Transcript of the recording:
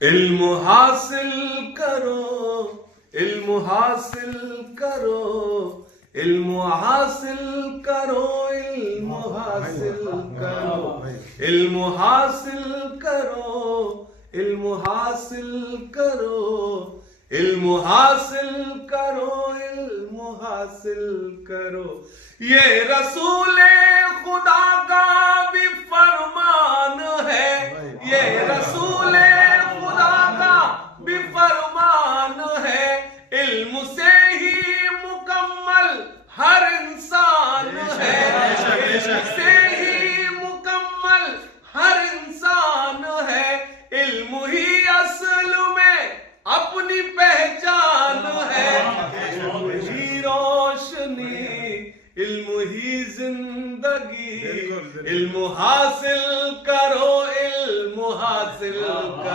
علم حاصل کرو، علم حاصل کرو، علم حاصل کرو، علم حاصل کرو، علم حاصل کرو، علم حاصل کرو، علم حاصل کرو، علم حاصل کرو. یہ رسول خدا کا بھی فرمان ہے، یہ رسول خدا کا بھی فرمان ہے. علم سے ہی مکمل ہر انسان ہے، علم سے ہی مکمل ہر انسان ہے. علم ہی اصل میں اپنی پہچان ہے، علم ہی روشنی، علم ہی زندگی. علم حاصل